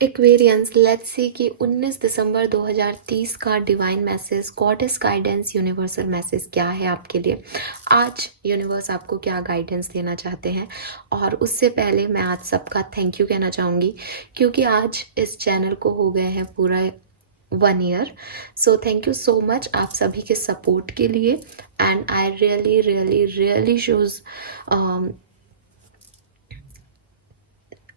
Aquarians, let's see कि 19 दिसंबर 2030 का divine message, goddess guidance, universal message क्या है आपके लिए। आज यूनिवर्स आपको क्या गाइडेंस देना चाहते हैं। और उससे पहले मैं आज सबका थैंक यू कहना चाहूँगी, क्योंकि आज इस चैनल को हो गए हैं पूरा 1 year. So thank you so much आप सभी के सपोर्ट के लिए। And I really really really shows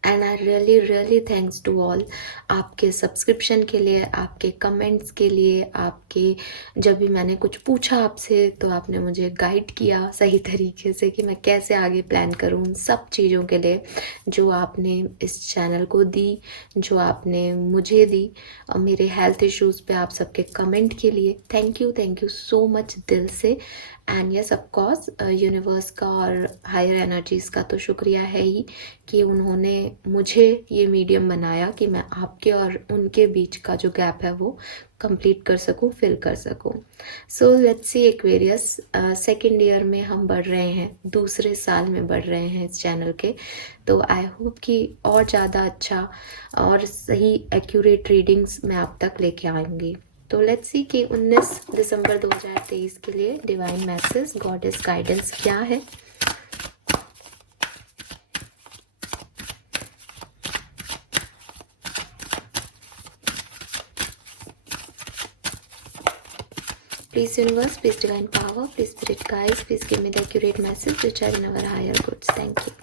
and I really really thanks to all, आपके सब्सक्रिप्शन के लिए, आपके कमेंट्स के लिए, आपके जब भी मैंने कुछ पूछा आपसे तो आपने मुझे गाइड किया सही तरीके से कि मैं कैसे आगे प्लान करूँ। उन सब चीज़ों के लिए जो आपने इस चैनल को दी, जो आपने मुझे दी, मेरे हेल्थ इश्यूज़ पे आप सबके कमेंट के लिए थैंक यू सो मच दिल से। एंड यस ऑफकोर्स यूनिवर्स का और हायर एनर्जीज़ का तो शुक्रिया है ही कि उन्होंने मुझे ये मीडियम बनाया कि मैं आपके और उनके बीच का जो गैप है वो कंप्लीट कर सकूं, फिल कर सकूं। So let's see Aquarius, second year में हम बढ़ रहे हैं, दूसरे साल में बढ़ रहे हैं इस चैनल के। तो आई होप कि और ज़्यादा अच्छा और सही एक्यूरेट रीडिंग्स मैं आप तक लेके आऊँगी। तो लेट्स सी कि 19 दिसंबर 2023 के लिए डिवाइन मैसेज, गॉडेस गाइडेंस क्या है। Please universe, please divine power, please spirit guides, please give me the accurate message which are in our higher goods. Thank you.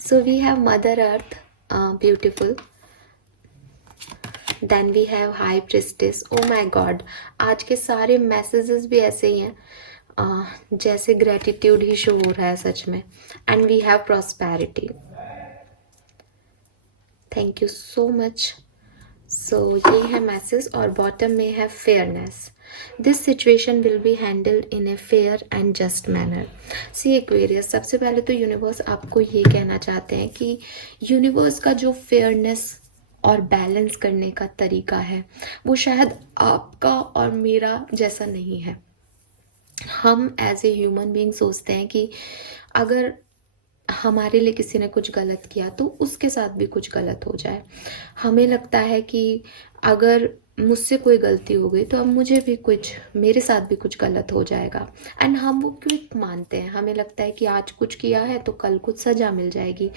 So we have Mother Earth, beautiful. Then we have High Priestess. Oh my God, आज के सारे messages भी ऐसे ही हैं, जैसे gratitude ही show हो रहा है सच में. And we have Prosperity. Thank you so much. सो ये है मैसेज और बॉटम में है fairness. This situation will be handled in a fair and just manner. See Aquarius, सबसे पहले तो यूनिवर्स आपको ये कहना चाहते हैं कि यूनिवर्स का जो फेयरनेस और बैलेंस करने का तरीका है वो शायद आपका और मेरा जैसा नहीं है। हम एज ए ह्यूमन बीइंग सोचते हैं कि अगर हमारे लिए किसी ने कुछ गलत किया तो उसके साथ भी कुछ गलत हो जाए। हमें लगता है कि अगर मुझसे कोई गलती हो गई तो अब मुझे भी कुछ, मेरे साथ भी कुछ गलत हो जाएगा। एंड हम वो क्विक मानते हैं, हमें लगता है कि आज कुछ किया है तो कल कुछ सज़ा मिल जाएगी।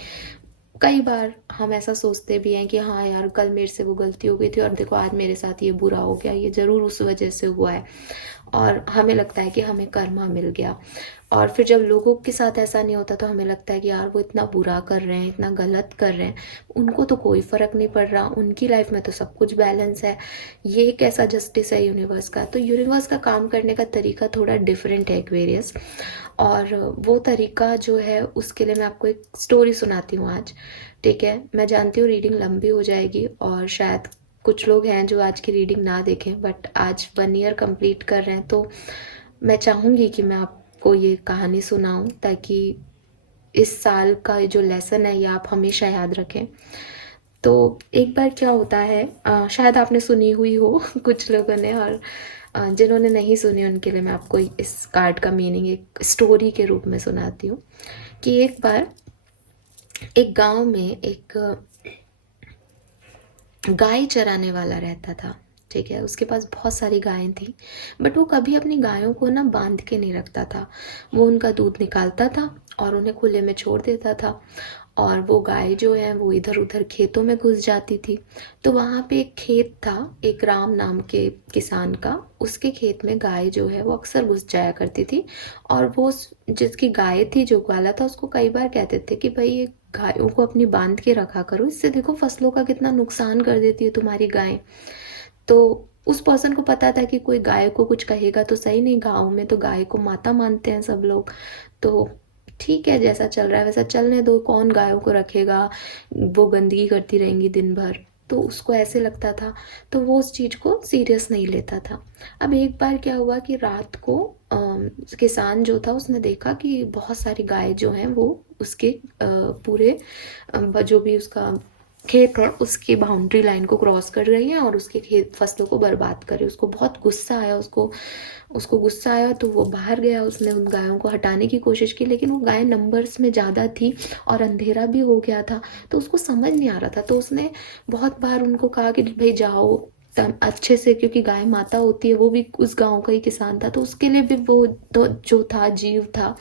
कई बार हम ऐसा सोचते भी हैं कि हाँ यार, कल मेरे से वो गलती हो गई थी और देखो आज मेरे साथ ये बुरा हो गया, ये ज़रूर उस वजह से हुआ है। और हमें लगता है कि हमें कर्मा मिल गया। और फिर जब लोगों के साथ ऐसा नहीं होता तो हमें लगता है कि यार वो इतना बुरा कर रहे हैं, इतना गलत कर रहे हैं, उनको तो कोई फ़र्क नहीं पड़ रहा, उनकी लाइफ में तो सब कुछ बैलेंस है। ये कैसा जस्टिस है यूनिवर्स का। तो यूनिवर्स का काम करने का तरीका थोड़ा डिफरेंट है एक्वेरियस। और वो तरीका जो है उसके लिए मैं आपको एक स्टोरी सुनाती हूँ आज, ठीक है। मैं जानती हूँ रीडिंग लंबी हो जाएगी और शायद कुछ लोग हैं जो आज की रीडिंग ना देखें, बट आज 1 ईयर कंप्लीट कर रहे हैं तो मैं चाहूँगी कि मैं आपको ये कहानी सुनाऊँ ताकि इस साल का जो लेसन है ये आप हमेशा याद रखें। तो एक बार क्या होता है, शायद आपने सुनी हुई हो कुछ लोगों ने, और जिन्होंने नहीं सुनी उनके लिए मैं आपको इस कार्ड का मीनिंग एक स्टोरी के रूप में सुनाती हूँ। कि एक बार एक गांव में एक गाय चराने वाला रहता था, ठीक है। उसके पास बहुत सारी गायें थी, बट वो कभी अपनी गायों को ना बांध के नहीं रखता था। वो उनका दूध निकालता था और उन्हें खुले में छोड़ देता था। और वो गाय जो है वो इधर उधर खेतों में घुस जाती थी। तो वहाँ पे एक खेत था, एक राम नाम के किसान का, उसके खेत में गाय जो है वो अक्सर घुस जाया करती थी। और वो जिसकी गाय थी, जो ग्वाला था, उसको कई बार कहते थे कि भाई ये गायों को अपनी बांध के रखा करो, इससे देखो फसलों का कितना नुकसान कर देती है तुम्हारी गाय। तो उस पर्सन को पता था कि कोई गाय को कुछ कहेगा तो सही नहीं, गाँव में तो गाय को माता मानते हैं सब लोग। तो ठीक है, जैसा चल रहा है वैसा चलने दो, कौन गायों को रखेगा, वो गंदगी करती रहेंगी दिन भर। तो उसको ऐसे लगता था, तो वो उस चीज़ को सीरियस नहीं लेता था। अब एक बार क्या हुआ कि रात को किसान जो था उसने देखा कि बहुत सारी गाय जो हैं वो उसके पूरे जो भी उसका खेत है उसकी बाउंड्री लाइन को क्रॉस कर रही है और उसके खेत फसलों को बर्बाद कर रही है। उसको बहुत गुस्सा आया, उसको उसको गुस्सा आया तो वो बाहर गया, उसने उन गायों को हटाने की कोशिश की, लेकिन वो गाय नंबर्स में ज़्यादा थी और अंधेरा भी हो गया था, तो उसको समझ नहीं आ रहा था। तो उसने बहुत बार उनको कहा कि भाई जाओ अच्छे से, क्योंकि गाय माता होती है, वो भी उस गांव का ही किसान था, तो उसके लिए भी वो तो जो था जीव था,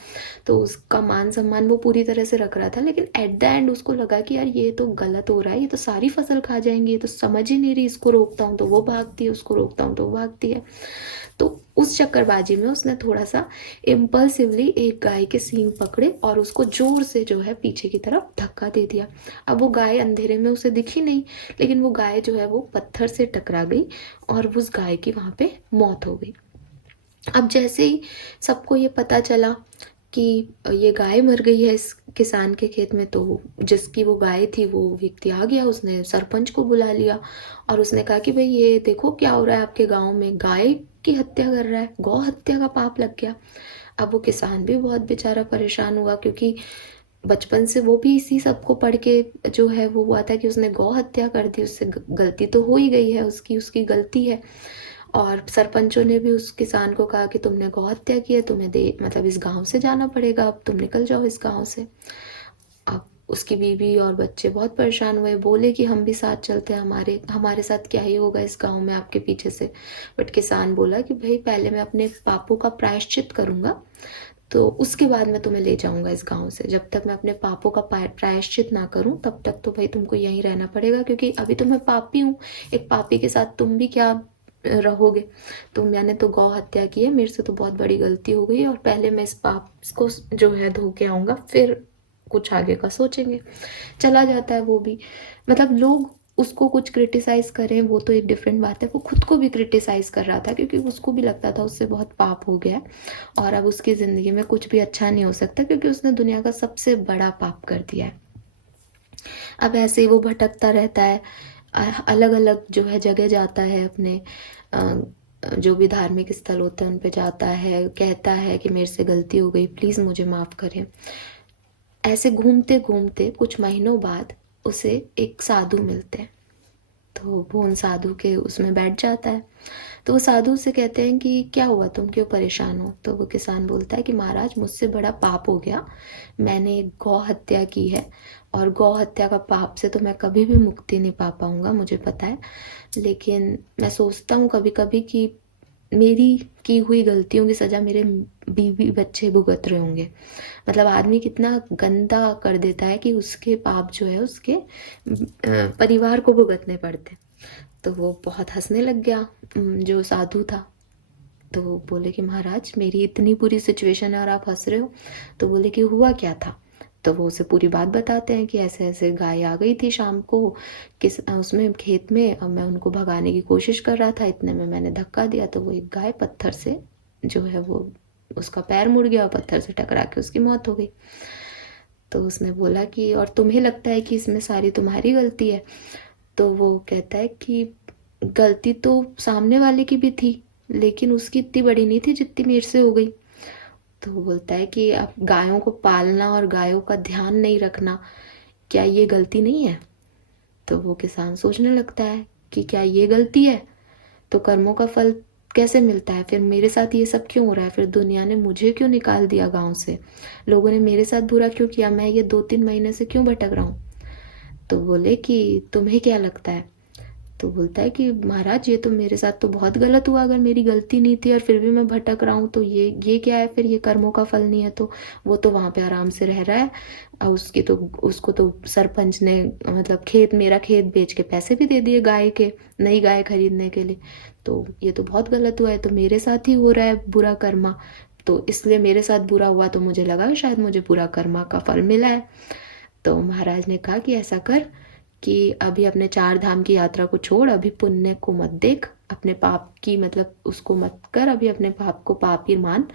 तो उसका मान सम्मान वो पूरी तरह से रख रहा था। लेकिन एट द एंड उसको लगा कि यार ये तो गलत हो रहा है, ये तो सारी फसल खा जाएंगी, ये तो समझ ही नहीं रही, इसको रोकता हूँ तो वो भागती है, उसको रोकता हूँ तो वो भागती है। तो उस चक्करबाजी में उसने थोड़ा सा इम्पल्सिवली एक गाय के सींग पकड़े और उसको जोर से जो है पीछे की तरफ धक्का दे दिया। अब वो गाय अंधेरे में उसे दिखी नहीं, लेकिन वो गाय जो है वो पत्थर से टकरा गई और उस गाय की वहां पे मौत हो गई। अब जैसे ही सबको ये पता चला कि ये गाय मर गई है इस किसान के खेत में, तो जिसकी वो गाय थी वो व्यक्ति आ गया, उसने सरपंच को बुला लिया और उसने कहा कि भाई ये देखो क्या हो रहा है आपके गांव में, गाय की हत्या कर रहा है, गौ हत्या का पाप लग गया। अब वो किसान भी बहुत बेचारा परेशान हुआ, क्योंकि बचपन से वो भी इसी सब को पढ़ के जो है वो हुआ था कि उसने गौ हत्या कर दी, उससे गलती तो हो ही गई है, उसकी उसकी गलती है। और सरपंचों ने भी उस किसान को कहा कि तुमने गौ हत्या की है, तुम्हें दे मतलब इस गांव से जाना पड़ेगा, अब तुम निकल जाओ इस गांव से। अब उसकी बीवी और बच्चे बहुत परेशान हुए, बोले कि हम भी साथ चलते हैं, हमारे हमारे साथ क्या ही होगा इस गांव में आपके पीछे से। बट किसान बोला कि भाई पहले मैं अपने पापों का प्रायश्चित करूंगा, तो उसके बाद मैं तुम्हें ले जाऊंगा इस गांव से। जब तक मैं अपने पापों का प्रायश्चित ना करूं तब तक तो भाई तुमको यहीं रहना पड़ेगा, क्योंकि अभी तो मैं पापी हूँ, एक पापी के साथ तुम भी क्या रहोगे। तो मैंने तो गौ हत्या की है, मेरे से तो बहुत बड़ी गलती हो गई और पहले मैं इस पाप को जो है धो के आऊंगा, फिर कुछ आगे का सोचेंगे। चला जाता है वो भी। मतलब लोग उसको कुछ क्रिटिसाइज करें वो तो एक डिफरेंट बात है, वो खुद को भी क्रिटिसाइज कर रहा था, क्योंकि उसको भी लगता था उससे बहुत पाप हो गया है और अब उसकी जिंदगी में कुछ भी अच्छा नहीं हो सकता, क्योंकि उसने दुनिया का सबसे बड़ा पाप कर दिया है। अब ऐसे ही वो भटकता रहता है, अलग अलग जो है जगह जाता है, अपने जो भी धार्मिक स्थल होते हैं उन पे जाता है, कहता है कि मेरे से गलती हो गई, प्लीज़ मुझे माफ़ करें। ऐसे घूमते घूमते कुछ महीनों बाद उसे एक साधु मिलते हैं, तो वो उन साधु के उसमें बैठ जाता है। तो वो साधु से कहते हैं कि क्या हुआ, तुम क्यों परेशान हो। तो वो किसान बोलता है कि महाराज मुझसे बड़ा पाप हो गया, मैंने गौ हत्या की है और गौ हत्या का पाप से तो मैं कभी भी मुक्ति नहीं पा पाऊंगा, मुझे पता है। लेकिन मैं सोचता हूँ कभी कभी कि मेरी की हुई गलतियों की सजा मेरे बीवी बच्चे भुगत रहे होंगे। मतलब आदमी कितना गंदा कर देता है कि उसके पाप जो है उसके परिवार को भुगतने पड़ते। तो वो बहुत हंसने लग गया जो साधु था। तो वो बोले कि महाराज मेरी इतनी बुरी सिचुएशन है और आप हंस रहे हो। तो बोले कि हुआ क्या था। तो वो उसे पूरी बात बताते हैं कि ऐसे ऐसे गाय आ गई थी शाम को किस उसमें खेत में, अब मैं उनको भगाने की कोशिश कर रहा था, इतने में मैंने धक्का दिया तो वो एक गाय पत्थर से जो है वो उसका पैर मुड़ गया और पत्थर से टकरा के उसकी मौत हो गई। तो उसने बोला कि और तुम्हें लगता है कि इसमें सारी तुम्हारी गलती है। तो वो कहता है कि गलती तो सामने वाले की भी थी, लेकिन उसकी इतनी बड़ी नहीं थी जितनी मेरे से हो गई। तो वो बोलता है कि अब गायों को पालना और गायों का ध्यान नहीं रखना, क्या ये गलती नहीं है। तो वो किसान सोचने लगता है कि क्या ये गलती है, तो कर्मों का फल कैसे मिलता है, फिर मेरे साथ ये सब क्यों हो रहा है, फिर दुनिया ने मुझे क्यों निकाल दिया गांव से, लोगों ने मेरे साथ बुरा क्यों किया, मैं ये 2-3 महीने से क्यों भटक रहा हूँ। तो बोले कि तुम्हें क्या लगता है। तो बोलता है कि महाराज ये तो मेरे साथ तो बहुत गलत हुआ, अगर मेरी गलती नहीं थी और फिर भी मैं भटक रहा हूँ तो ये क्या है, फिर ये कर्मों का फल नहीं है। तो वो तो वहां पे आराम से रह रहा है और उसको तो सरपंच ने मतलब मेरा खेत बेच के पैसे भी दे दिए गाय के, नई गाय खरीदने के लिए। तो ये तो बहुत गलत हुआ है, तो मेरे साथ ही हो रहा है बुरा कर्मा, तो इसलिए मेरे साथ बुरा हुआ तो मुझे लगा शायद मुझे बुरा कर्मा का फल मिला है। तो महाराज ने कहा कि ऐसा कर कि अभी अपने 4 धाम की यात्रा को छोड़, अभी पुण्य को मत देख, अपने पाप की मतलब उसको मत कर, अभी अपने पाप को पाप ही मान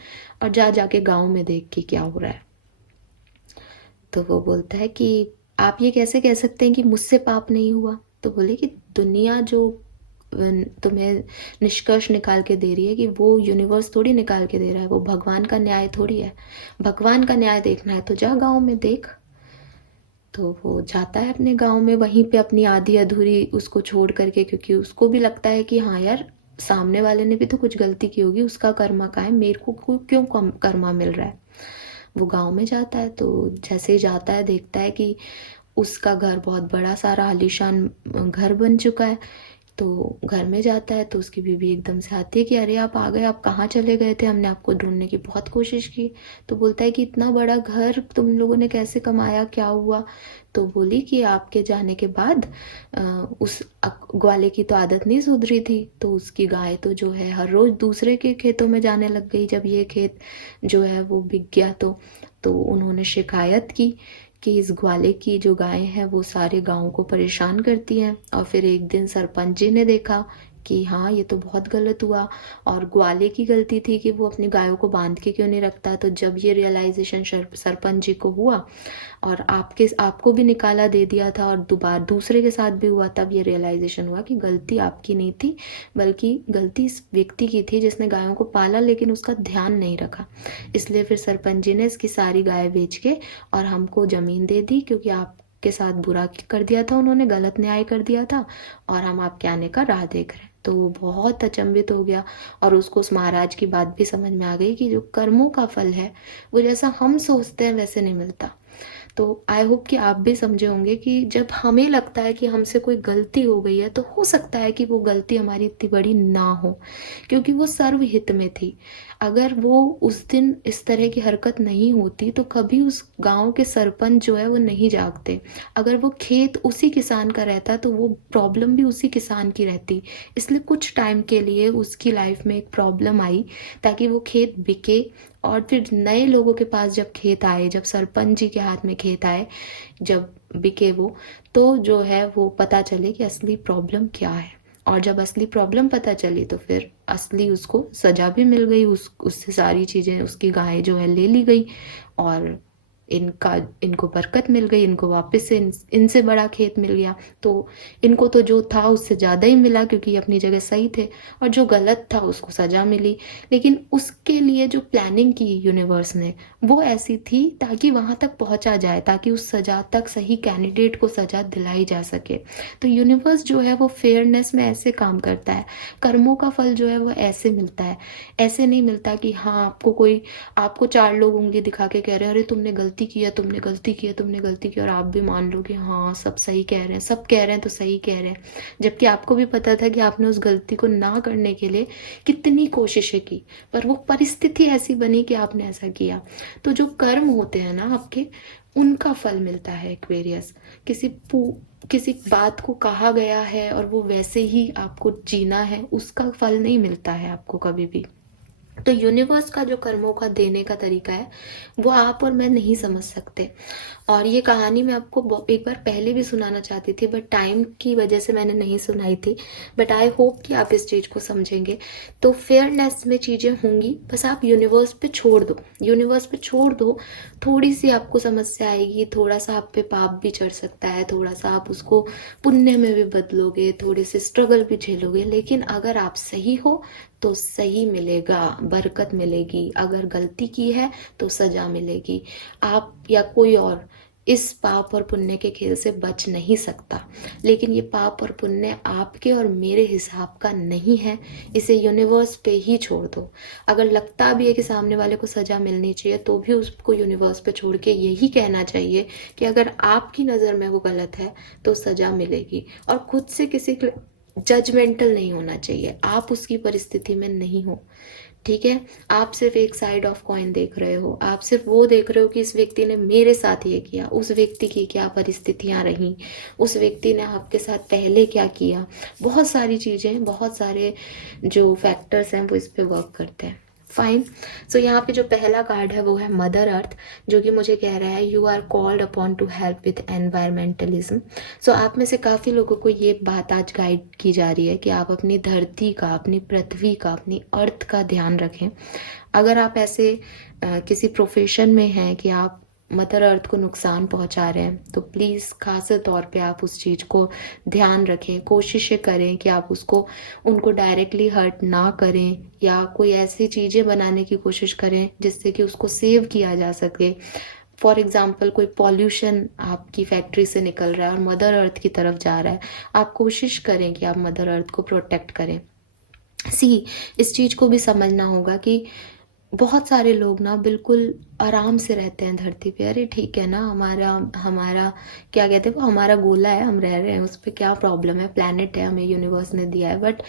और जाके गांव में देख कि क्या हो रहा है। तो वो बोलता है कि आप ये कैसे कह सकते हैं कि मुझसे पाप नहीं हुआ। तो बोले कि दुनिया जो तुम्हें निष्कर्ष निकाल के दे रही है कि वो यूनिवर्स थोड़ी निकाल के दे रहा है, वो भगवान का न्याय थोड़ी है। भगवान का न्याय देखना है तो जा गाँव में देख। तो वो जाता है अपने गांव में, वहीं पे अपनी आधी अधूरी उसको छोड़ करके, क्योंकि उसको भी लगता है कि हाँ यार, सामने वाले ने भी तो कुछ गलती की होगी, उसका कर्मा का है, मेरे को क्यों कम कर्मा मिल रहा है। वो गांव में जाता है, तो जैसे ही जाता है देखता है कि उसका घर बहुत बड़ा सारा आलीशान घर बन चुका है। तो घर में जाता है तो उसकी बीवी एकदम से आती है कि अरे आप आ गए, आप कहाँ चले गए थे, हमने आपको ढूंढने की बहुत कोशिश की। तो बोलता है कि इतना बड़ा घर तुम लोगों ने कैसे कमाया, क्या हुआ। तो बोली कि आपके जाने के बाद उस ग्वाले की तो आदत नहीं सुधरी थी, तो उसकी गाय तो जो है हर रोज दूसरे के खेतों में जाने लग गई। जब ये खेत जो है वो बिक गया तो उन्होंने शिकायत की कि इस ग्वाले की जो गाय है वो सारे गांव को परेशान करती हैं। और फिर एक दिन सरपंच जी ने देखा कि हाँ ये तो बहुत गलत हुआ, और ग्वाले की गलती थी कि वो अपनी गायों को बांध के क्यों नहीं रखता। तो जब ये रियलाइजेशन सरपंच जी को हुआ, और आपको भी निकाला दे दिया था, और दोबारा दूसरे के साथ भी हुआ, तब ये रियलाइजेशन हुआ कि गलती आपकी नहीं थी, बल्कि गलती इस व्यक्ति की थी जिसने गायों को पाला लेकिन उसका ध्यान नहीं रखा। इसलिए फिर सरपंच जी ने इसकी सारी गाय बेच के और हमको जमीन दे दी, क्योंकि आपके साथ बुरा कर दिया था, उन्होंने गलत न्याय कर दिया था, और हम आपके आने का राह देख रहे हैं। तो वो बहुत अचंभित हो गया, और उसको उस महाराज की बात भी समझ में आ गई कि जो कर्मों का फल है वो जैसा हम सोचते हैं वैसे नहीं मिलता। तो आई होप कि आप भी समझे होंगे कि जब हमें लगता है कि हमसे कोई गलती हो गई है, तो हो सकता है कि वो गलती हमारी इतनी बड़ी ना हो, क्योंकि वो सर्वहित में थी। अगर वो उस दिन इस तरह की हरकत नहीं होती तो कभी उस गांव के सरपंच जो है वो नहीं जागते। अगर वो खेत उसी किसान का रहता तो वो प्रॉब्लम भी उसी किसान की रहती। इसलिए कुछ टाइम के लिए उसकी लाइफ में एक प्रॉब्लम आई, ताकि वो खेत बिके, और फिर नए लोगों के पास जब खेत आए, जब सरपंच जी के हाथ में खेत आए, जब बिके वो, तो जो है वो पता चले कि असली प्रॉब्लम क्या है। और जब असली प्रॉब्लम पता चली तो फिर असली उसको सजा भी मिल गई, उससे सारी चीज़ें, उसकी गाय जो है ले ली गई, और इनको बरकत मिल गई, इनको वापस से इनसे बड़ा खेत मिल गया। तो इनको तो जो था उससे ज़्यादा ही मिला, क्योंकि ये अपनी जगह सही थे, और जो गलत था उसको सज़ा मिली। लेकिन उसके लिए जो प्लानिंग की यूनिवर्स ने, वो ऐसी थी ताकि वहाँ तक पहुँचा जाए, ताकि उस सज़ा तक सही कैंडिडेट को सज़ा दिलाई जा सके। तो यूनिवर्स जो है वो फेयरनेस में ऐसे काम करता है। कर्मों का फल जो है वो ऐसे मिलता है। ऐसे नहीं मिलता कि हाँ आपको चार लोग उंगली दिखा के कह रहे हैं अरे तुमने गलती किया, तुमने गलती किया, तुमने गलती की, और आप भी मान लो कि हाँ सब सही कह रहे हैं, सब कह रहे हैं तो सही कह रहे हैं, जबकि आपको भी पता था कि आपने उस गलती को ना करने के लिए कितनी कोशिशें की, पर वो परिस्थिति ऐसी बनी कि आपने ऐसा किया। तो जो कर्म होते हैं ना आपके, उनका फल मिलता है एक्वेरियस। किसी बात को कहा गया है और वो वैसे ही आपको जीना है, उसका फल नहीं मिलता है आपको कभी भी। तो यूनिवर्स का जो कर्मों का देने का तरीका है वो आप और मैं नहीं समझ सकते। और ये कहानी मैं आपको एक बार पहले भी सुनाना चाहती थी, बट टाइम की वजह से मैंने नहीं सुनाई थी। बट आई होप कि आप इस चीज़ को समझेंगे। तो फेयरनेस में चीज़ें होंगी, बस आप यूनिवर्स पे छोड़ दो, यूनिवर्स पे छोड़ दो। थोड़ी सी आपको समस्या आएगी, थोड़ा सा आप पे पाप भी चढ़ सकता है, थोड़ा सा आप उसको पुण्य में भी बदलोगे, थोड़े से स्ट्रगल भी झेलोगे, लेकिन अगर आप सही हो तो सही मिलेगा, बरकत मिलेगी। अगर गलती की है तो सजा मिलेगी। आप या कोई और इस पाप और पुण्य के खेल से बच नहीं सकता। लेकिन ये पाप और पुण्य आपके और मेरे हिसाब का नहीं है, इसे यूनिवर्स पे ही छोड़ दो। अगर लगता भी है कि सामने वाले को सजा मिलनी चाहिए, तो भी उसको यूनिवर्स पे छोड़ के यही कहना चाहिए कि अगर आपकी नज़र में वो गलत है तो सजा मिलेगी। और खुद से किसी जजमेंटल नहीं होना चाहिए, आप उसकी परिस्थिति में नहीं हो, ठीक है। आप सिर्फ एक साइड ऑफ कॉइन देख रहे हो, आप सिर्फ वो देख रहे हो कि इस व्यक्ति ने मेरे साथ ये किया, उस व्यक्ति की क्या परिस्थितियां रही, उस व्यक्ति ने आपके साथ पहले क्या किया। बहुत सारी चीज़ें, बहुत सारे जो फैक्टर्स हैं वो इस पे वर्क करते हैं। फाइन। सो यहाँ पे जो पहला कार्ड है वो है मदर अर्थ, जो कि मुझे कह रहा है you are called upon to help with environmentalism. So आप में से काफ़ी लोगों को ये बात आज गाइड की जा रही है कि आप अपनी धरती का, अपनी पृथ्वी का, अपनी अर्थ का ध्यान रखें। अगर आप ऐसे किसी प्रोफेशन में हैं कि आप मदर अर्थ को नुकसान पहुंचा रहे हैं, तो प्लीज़ खास तौर पे आप उस चीज़ को ध्यान रखें। कोशिशें करें कि आप उनको डायरेक्टली हर्ट ना करें, या कोई ऐसी चीज़ें बनाने की कोशिश करें जिससे कि उसको सेव किया जा सके। फॉर एग्जाम्पल कोई पॉल्यूशन आपकी फैक्ट्री से निकल रहा है और मदर अर्थ की तरफ जा रहा है, आप कोशिश करें कि आप मदर अर्थ को प्रोटेक्ट करें। इस चीज़ को भी समझना होगा कि बहुत सारे लोग ना बिल्कुल आराम से रहते हैं धरती पे, अरे ठीक है ना, हमारा हमारा क्या कहते हैं, वो हमारा गोला है, हम रह रहे हैं उस पर, क्या प्रॉब्लम है, प्लैनेट है, हमें यूनिवर्स ने दिया है। बट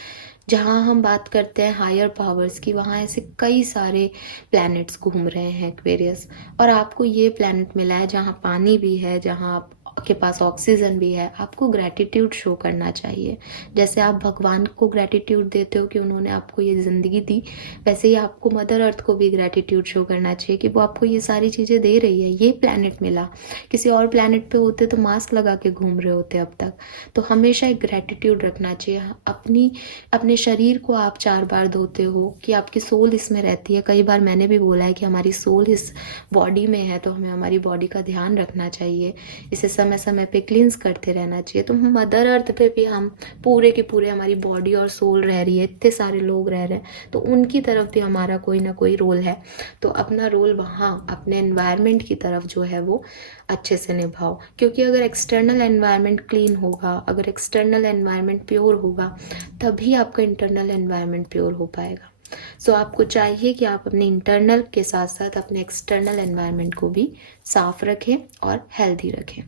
जहाँ हम बात करते हैं हायर पावर्स की, वहाँ ऐसे कई सारे प्लैनेट्स घूम रहे हैं एक्वेरियस, और आपको ये प्लैनेट मिला है जहाँ पानी भी है, जहाँ आप के पास ऑक्सीजन भी है। आपको ग्रैटिट्यूड शो करना चाहिए। जैसे आप भगवान को ग्रैटिट्यूड देते हो कि उन्होंने आपको ये ज़िंदगी दी, वैसे ही आपको मदर अर्थ को भी ग्रैटिट्यूड शो करना चाहिए कि वो आपको ये सारी चीज़ें दे रही है। ये प्लैनेट मिला, किसी और प्लैनेट पे होते तो मास्क लगा के घूम रहे होते अब तक। तो हमेशा एक ग्रैटिट्यूड रखना चाहिए। अपने शरीर को आप 4 बार धोते हो कि आपकी सोल इसमें रहती है। कई बार मैंने भी बोला है कि हमारी सोल इस बॉडी में है, तो हमें हमारी बॉडी का ध्यान रखना चाहिए, इसे समय समय पे क्लींस करते रहना चाहिए। तो मदर अर्थ पे भी हम पूरे के पूरे, हमारी बॉडी और सोल रह रही है, इतने सारे लोग रह रहे हैं, तो उनकी तरफ भी हमारा कोई ना कोई रोल है। तो अपना रोल वहाँ अपने एनवायरनमेंट की तरफ जो है वो अच्छे से निभाओ, क्योंकि अगर एक्सटर्नल एनवायरनमेंट क्लीन होगा, अगर एक्सटर्नल एनवायरनमेंट प्योर होगा, तभी आपका इंटरनल एनवायरनमेंट प्योर हो पाएगा। सो आपको चाहिए कि आप अपने इंटरनल के साथ साथ अपने एक्सटर्नल एनवायरनमेंट को भी साफ रखें और हेल्दी रखें।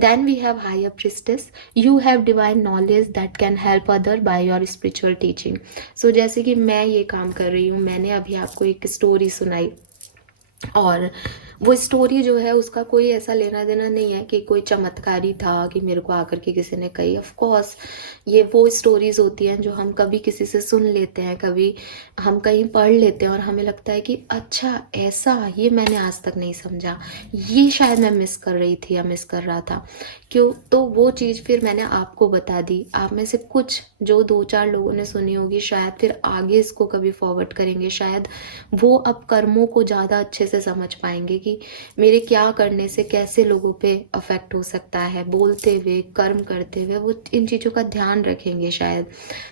Then we have higher priestess, you have divine knowledge that can help other by your spiritual teaching. So जैसे कि मैं ये काम कर रही हूँ, मैंने अभी आपको एक स्टोरी सुनाई, और वो स्टोरी जो है उसका कोई ऐसा लेना देना नहीं है कि कोई चमत्कारी था कि मेरे को आकर के किसी ने कही। ऑफ कोर्स ये वो स्टोरीज होती हैं जो हम कभी किसी से सुन लेते हैं, कभी हम कहीं पढ़ लेते हैं और हमें लगता है कि अच्छा ऐसा, ये मैंने आज तक नहीं समझा, ये शायद मैं मिस कर रही थी या मिस कर रहा था। क्यों? तो वो चीज़ फिर मैंने आपको बता दी। आप में से कुछ जो 2-4 लोगों ने सुनी होगी, शायद फिर आगे इसको कभी फॉरवर्ड करेंगे, शायद वो अब कर्मों को ज़्यादा अच्छे से समझ पाएंगे कि मेरे क्या करने से कैसे लोगों पे अफेक्ट हो सकता है, बोलते हुए, कर्म करते हुए, वो इन चीज़ों का ध्यान रखेंगे शायद।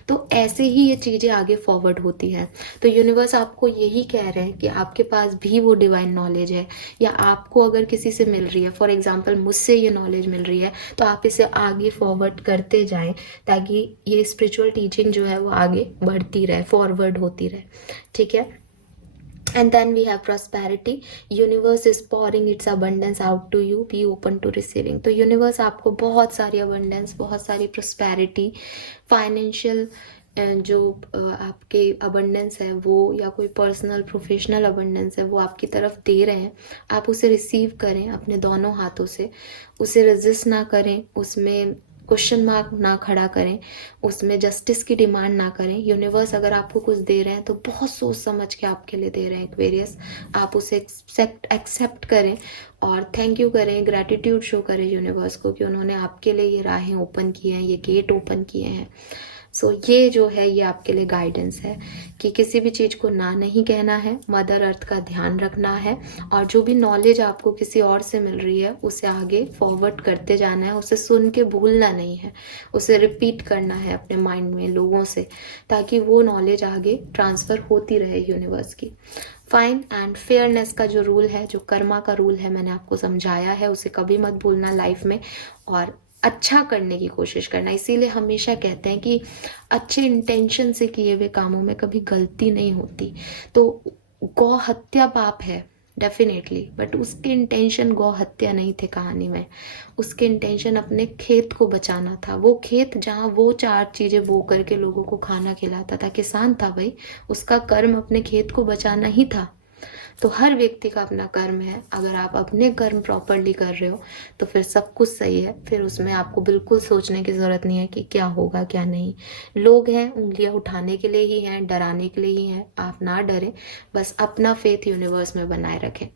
तो ऐसे ही ये चीज़ें आगे फॉरवर्ड होती हैं। तो यूनिवर्स आपको यही कह रहे हैं कि आपके पास भी वो डिवाइन नॉलेज है, या आपको अगर किसी से मिल रही है, फॉर एग्जाम्पल मुझसे ये नॉलेज मिल रही है, तो आप इसे आगे फॉरवर्ड करते जाएं, ताकि ये स्पिरिचुअल टीचिंग जो है वो आगे बढ़ती रहे, फॉरवर्ड होती रहे। ठीक है। And then we have prosperity. Universe is pouring its abundance out to you. Be open to receiving. तो universe आपको बहुत सारी abundance, बहुत सारी prosperity, financial जो आपके abundance है वो, या कोई पर्सनल प्रोफेशनल abundance है वो आपकी तरफ दे रहे हैं। आप उसे रिसीव करें अपने दोनों हाथों से, उसे रेजिस्ट ना करें, उसमें क्वेश्चन मार्क ना खड़ा करें, उसमें जस्टिस की डिमांड ना करें। यूनिवर्स अगर आपको कुछ दे रहे हैं तो बहुत सोच समझ के आपके लिए दे रहे हैं एक्वेरियस। आप उसे एक्सेप्ट करें और थैंक यू करें, ग्रैटिट्यूड शो करें यूनिवर्स को कि उन्होंने आपके लिए ये राहें ओपन की हैं, ये गेट ओपन किए हैं। सो ये जो है ये आपके लिए गाइडेंस है कि किसी भी चीज़ को ना नहीं कहना है, मदर अर्थ का ध्यान रखना है, और जो भी नॉलेज आपको किसी और से मिल रही है उसे आगे फॉरवर्ड करते जाना है, उसे सुन के भूलना नहीं है, उसे रिपीट करना है अपने माइंड में लोगों से, ताकि वो नॉलेज आगे ट्रांसफ़र होती रहे यूनिवर्स की। फाइन। एंड फेयरनेस का जो रूल है, जो कर्मा का रूल है, मैंने आपको समझाया है, उसे कभी मत भूलना लाइफ में, और अच्छा करने की कोशिश करना। इसीलिए हमेशा कहते हैं कि अच्छे इंटेंशन से किए हुए कामों में कभी गलती नहीं होती। तो गौ हत्या पाप है डेफिनेटली, बट उसके इंटेंशन गौ हत्या नहीं थे कहानी में। उसके इंटेंशन अपने खेत को बचाना था। वो खेत जहाँ वो 4 चीज़ें बो करके लोगों को खाना खिलाता था, किसान था भाई, उसका कर्म अपने खेत को बचाना ही था। तो हर व्यक्ति का अपना कर्म है। अगर आप अपने कर्म प्रॉपरली कर रहे हो तो फिर सब कुछ सही है, फिर उसमें आपको बिल्कुल सोचने की ज़रूरत नहीं है कि क्या होगा क्या नहीं। लोग हैं उंगलियां उठाने के लिए ही हैं, डराने के लिए ही हैं। आप ना डरें, बस अपना फेथ यूनिवर्स में बनाए रखें।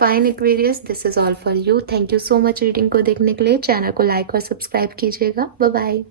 Fine Aquarius, this is all for you. Thank you so much reading को देखने के लिए। चैनल को लाइक और सब्सक्राइब कीजिएगा। Bye bye.